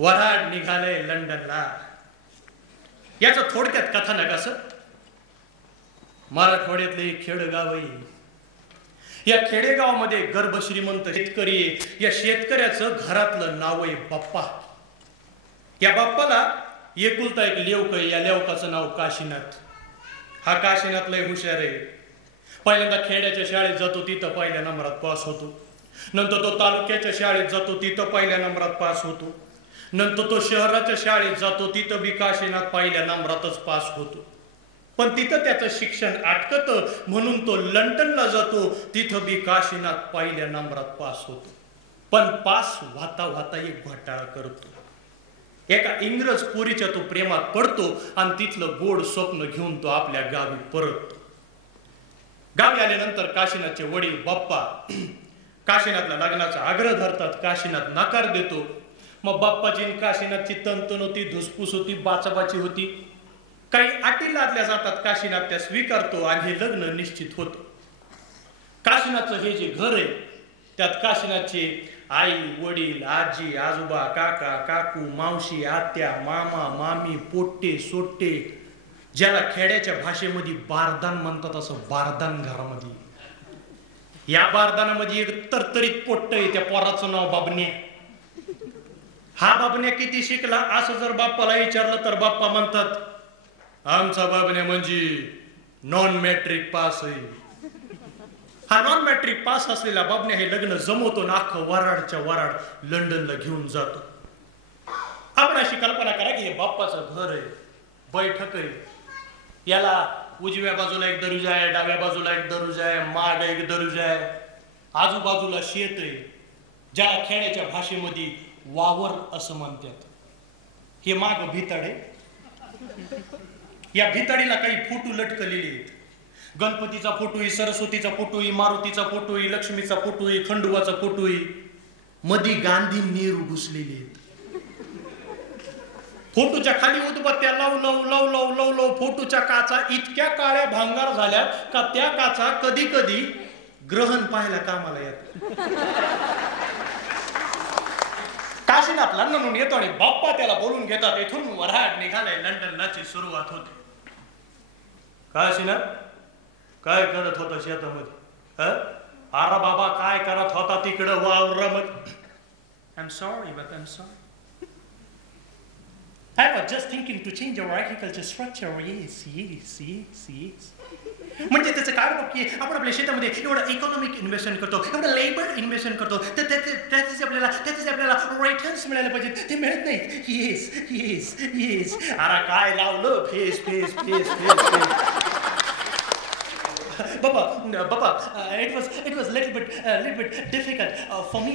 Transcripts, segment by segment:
वऱ्हाड निघाले लंडनला. याचं थोडक्यात कथानक असं, मराठवाड्यातले खेडगाव आहे. या खेडेगावामध्ये गर्भ श्रीमंत शेतकरी. या शेतकऱ्याचं घरातलं नाव आहे बाप्पा. या बाप्पाला एकुलता एक लेवक आहे. या लेवकाचं नाव काशीनाथ. हा काशीनाथ लय हुशार आहे. पहिल्यांदा खेड्याच्या शाळेत जातो, तिथं पहिल्या नंबरात पास होतो. नंतर तो तालुक्याच्या शाळेत जातो, तिथं पहिल्या नंबरात पास होतो. नंतर तो शहराच्या शाळेत जातो, तिथं बी काशीनाथ पहिल्या नंबरातच पास होतो. पण तिथं त्याचं शिक्षण अटकतं, म्हणून तो लंडनला जातो, तिथं बी काशीनाथ पहिल्या नंबरात पास होतो. पण पास व्हाता व्हाता एक घोटाळा करतो. एका इंग्रज पोरीच्या तो प्रेमात पडतो आणि तिथलं गोड स्वप्न घेऊन तो आपल्या गावी परततो. गावी आल्यानंतर काशीनाथचे वडील बाप्पा काशीनाथला लग्नाचा आग्रह धरतात. काशीनाथ नकार देतो. मग बाप्पाची आणि काशीनाथची तंतन होती, धुसफूस होती, बाचाबाची होती. काही अटी लादल्या जातात. काशीनाथ त्या स्वीकारतो आणि हे लग्न निश्चित होतं. काशीनाथचं हे जे घर आहे त्यात काशीनाथचे आई वडील आजी आजोबा काका काकू मावशी आत्या मामा मामी पोट्टे सोट्टे, ज्याला खेड्याच्या भाषेमध्ये बारदान म्हणतात, असं बारदान घरामध्ये. या बारदानामध्ये एक तरतरीत पोट्ट आहे. त्या पोराचं नाव बाबण्या. हा बाबण्या किती शिकला असं जर बाप्पाला विचारलं तर बाप्पा म्हणतात, आमचा बाबण्या म्हणजे नॉन मॅट्रिक पास आहे. हा नॉन मॅट्रिक पास असलेला बाबण्या हे लग्न जमवतो ना अख्खं वराडच्या वराड लंडनला घेऊन जातो. आपण अशी कल्पना करा की हे बाप्पाचं घर आहे, बैठक आहे. याला उजव्या बाजूला एक दरुजा आहे, डाव्या बाजूला एक दरुजा आहे, माग एक दरुजा आहे, आजूबाजूला शेत आहे, ज्याला खेड्याच्या भाषेमध्ये वावर असं म्हणतात. हे माग भिताड आहे. या भिताडीला काही फोटो लटकलेले आहेत. गणपतीचा फोटो आहे, सरस्वतीचा फोटो आहे, मारुतीचा फोटो आहे, लक्ष्मीचा फोटो आहे, खंडोबाचा फोटो आहे. मध्ये गांधी नेहरू घुसलेले आहेत. फोटोच्या खाली उदबत्त्या लावू लावू लावू लावू लावू लावू फोटोच्या काचा इतक्या काळ्या भांगार झाल्या का त्या काचा कधी कधी ग्रहण पाहायला कामाला येतात. काशीनाथला म्हणून येतो आणि बाप्पा त्याला बोलून घेतात. इथून वऱ्हाड निघालाय लंडनलाची सुरुवात होते. काशीनाथ काय करत होता शेतामध्ये? अरे बाबा काय करत होता तिकडं वावरामध्ये? I am sorry but I am sorry. I was just thinking to change our agriculture structure. Yes. म्हणजे त्याचं काय बघ की आपण आपल्या शेतामध्ये एवढं इकॉनॉमिक इन्व्हेस्टमेंट करतो, एवढं लेबर इन्व्हेस्टमेंट करतो, तर त्याचे आपल्याला रिटर्न्स मिळायला पाहिजे, ते मिळत नाहीत. येस. अरे काय लावलं face. Baba, it was little bit difficult for me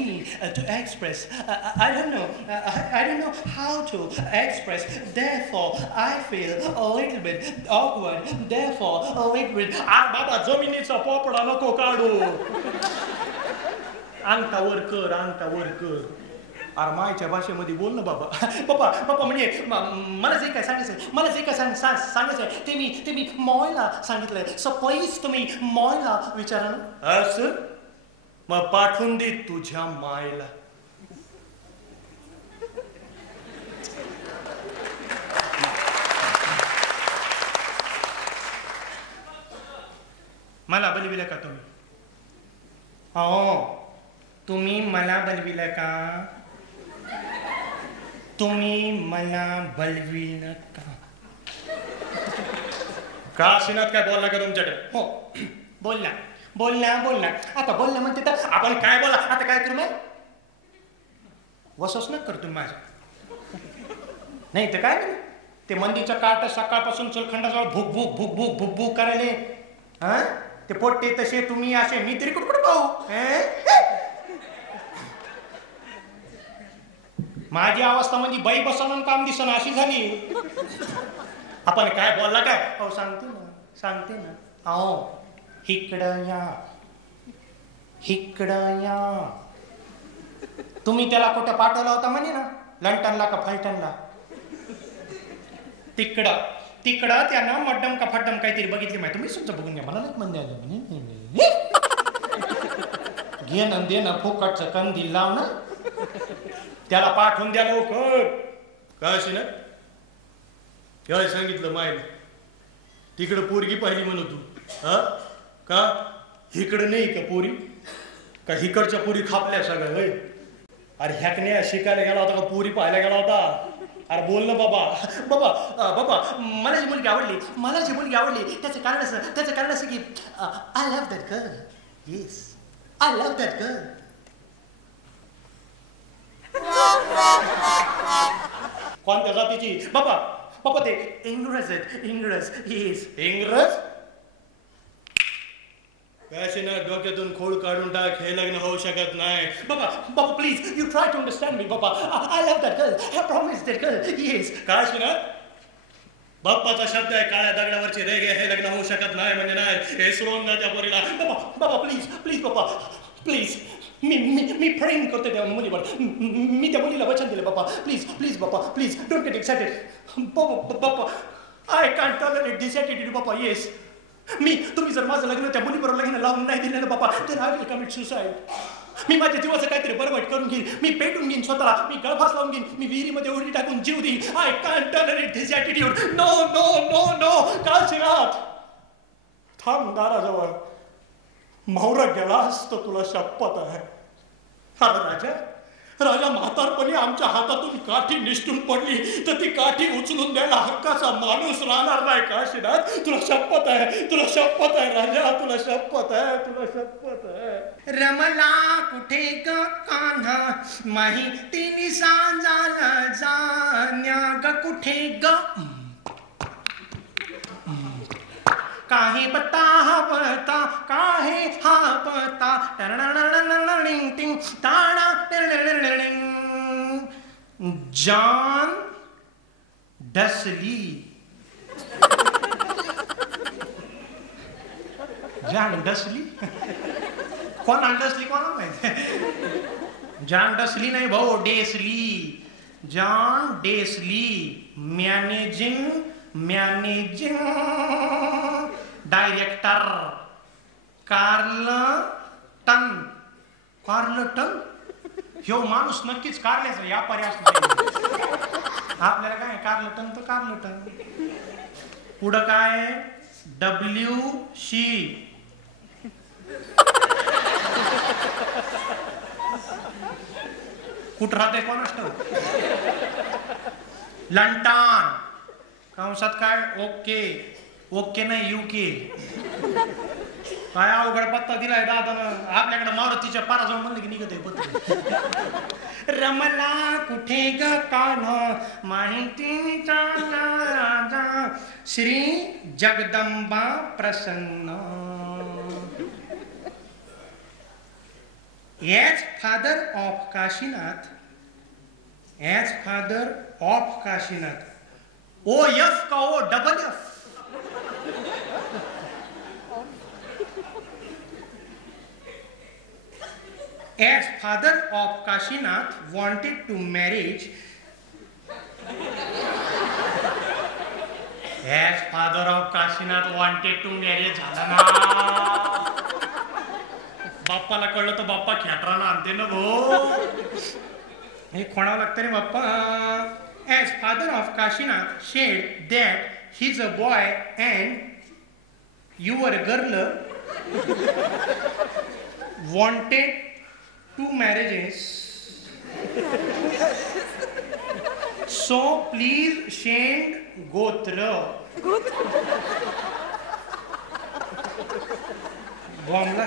to express. I don't know how to express. Therefore, I feel a little bit awkward. Therefore, a little bit. Baba, जमिनीचा पोपडा नको काढू. अंगठा वर कर. अरे मायच्या भाषेमध्ये बोल ना बाबा. बाबा म्हणजे मला जे काय सांगायचं ते मी मॉयला सांगितलंय. सपोज तुम्ही मॉयला विचारा ना. असं मग पाठवून दे तुझ्या मायला. मला बलविलं का तुम्ही? हो, तुम्ही मला बलविलं का? तुम्ही मला बलविलं का? काशीनाथ काय बोलला का तुमच्याकडे? हो, बोलला. आता बोलला म्हणते तर आपण काय बोला. आता काय करू? मग वसवस न कर तुम्ही माझ्या. नाही तर काय करू? ते मंदीचं काट सकाळपासून चलखंडाजवळ भूक करायले. हा, ते पोट्टे तसे, तुम्ही असे, मी तरी कुठं पाहू? माझी अवस्था म्हणजे बाई बसवून काम दिसन अशी झाली. आपण काय बोलला काय? हो सांगते ना. अहो इकडं या. तुम्ही त्याला कुठं पाठवला होता म्हणे ना, लंडनला का फलटणला? तिकडं त्यानं मड्डम का फड्डम काहीतरी बघितली माहिती. तुम्ही सुद्धा बघून घ्या. मला नाही म्हणते घेणं देणं फुकटचं कंदील लावणं. त्याला पाठवून द्या लवकर. कळशी ना काय सांगितलं मायला, तिकडं पोरगी पाहिली म्हणू तू. हा का इकडं नाही का पोरी, का हिकडच्या पोरी खापल्या सगळ्या होय. अरे ह्याकण्या शिकायला गेला होता का पोरी पाहायला गेला होता? अरे बोल ना बाबा. बाबा बाबा मला जी मुलगी आवडली, मला जी मुलगी आवडली त्याचं कारण असं की I love that girl. Yes I love that girl. कोणत्या जातीची? बाबा बाबा ते इंग्रज आहेत, इंग्रज. येस इंग्रज. कशी ना डोक्यातून खोड काढून टाक, हे लग्न होऊ शकत नाही. बाबा बाबा please you try to understand me. बाबा I love that girl, I promise that girl. Yes Kashi ना बाप्पाचा शब्द आहे, काळ्या दगडावरची रेग आहे, हे लग्न होऊ शकत नाही म्हणजे नाही. हे सोडून द्या त्या पोरीला. बाबा बाबा प्लीज प्लीज बाबा प्लीज. मी मी मी प्रेम करते त्या मुलीवर. मी त्या मुलीला वचन दिले. बाबा प्लीज प्लीज बाबा प्लीज डोंट गेट एक्साइटेड. बाबा बाबा I can't tolerate this attitude. बाबा येस तुम्ही जर माझं लग्न त्या मुलीबरोबर लग्न लावून नाही दिलं ना बाबा, तर आय विल कमिट सुसाईड. मी माझ्या जीवाचं काहीतरी बरवाईट करून घेईन. मी पेटून घेईन स्वतःला, मी गळफास लावून घेईन, मी विहिरीमध्ये उडी टाकून जीव देईन. I can't tolerate this attitude. No no no no. Kashinath थांब दाराजवळ. मावरा गेलास तर तुला शपथ आहे. अरे राजा म्हातारपणी आमच्या हातातून काठी निष्ठून पडली तर ती काठी उचलून द्यायला हक्काचा माणूस राहणार नाही. काशीनाथ तुला शपथ आहे, तुला शपथ आहे राजा, तुला शपथ आहे, तुला शपथ आहे. रमला कुठे ग कान्हा माहिती सांजाला जाण्या ग कुठे ग. काहे पत्ता हा पत्ता काहे हा पत्ता टिंग ताणा जॉन डसली. जॉन डसली कोण डसली कोणाला माहिती. जॉन डसली नाही भाऊ, Daisley. John Daisley managing director Carlton. ह्यो माणूस नक्कीच कारल्याचा व्यापारी असतो. आपल्याला काय कार्लटन तर कार्लटन. पुढं काय WC. कुठं राहते कोणास ठाऊक. लंटन कंसात काय ओके नाही UK. काय अवघड पत्ता दिलाय दादानं. आपल्याकडे मारुतीच्या पाराजवळ म्हणलं की निघत आहे पत्र. रमला कुठे ग कान्हा माहिती श्री जगदंबा प्रसन्न. As father of Kashinath, OF का OFF. As father of Kashinath wanted to marriage, झाला ना. बाप्पाला कळलं तर बाप्पा खेटराला आणते ना भो. हे खोणावं लागतं रे बाप्पा. As father of Kashinath said that he's a boy and your girl wanted 2 marriages. So please send Gotra. बॉम्बला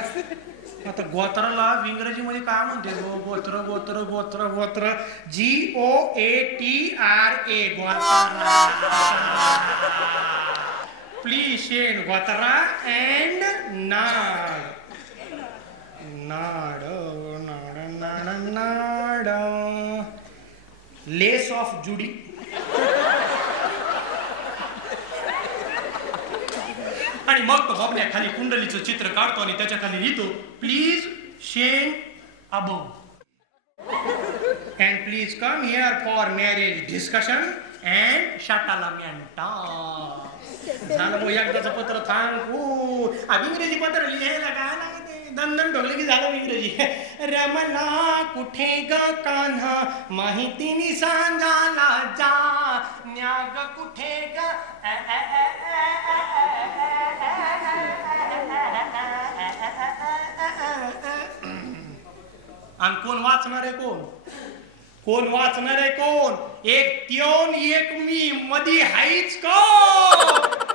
आता गोत्राला इंग्रजीमध्ये काय म्हणते? गोत्र गोत्र गोत्र गोत्र GOATRA गोत्रा. प्लीज शेण गोत्रा अँड नाड. नाड नाड नाड नाड. लेस ऑफ जुडी. आणि मग तो बाबल्या खाली कुंडलीचं चित्र काढतो आणि त्याच्या खाली लिहितो please Shane above and please come here for marriage discussion and settlement. झालं मग एकदाचं पत्र थांबू. इंग्रजी पत्र लिहायला काय लागते. दणदण ढोकले की झालं इंग्रजी. रमला कुठे ग कान्हा माहितीनी सांगाला जा, न्याग कुठे ग आणि कोण वाचणार आहे? कोण वाचणार आहे? कोण? एक त्योन एक मी मधी हाईच कोण?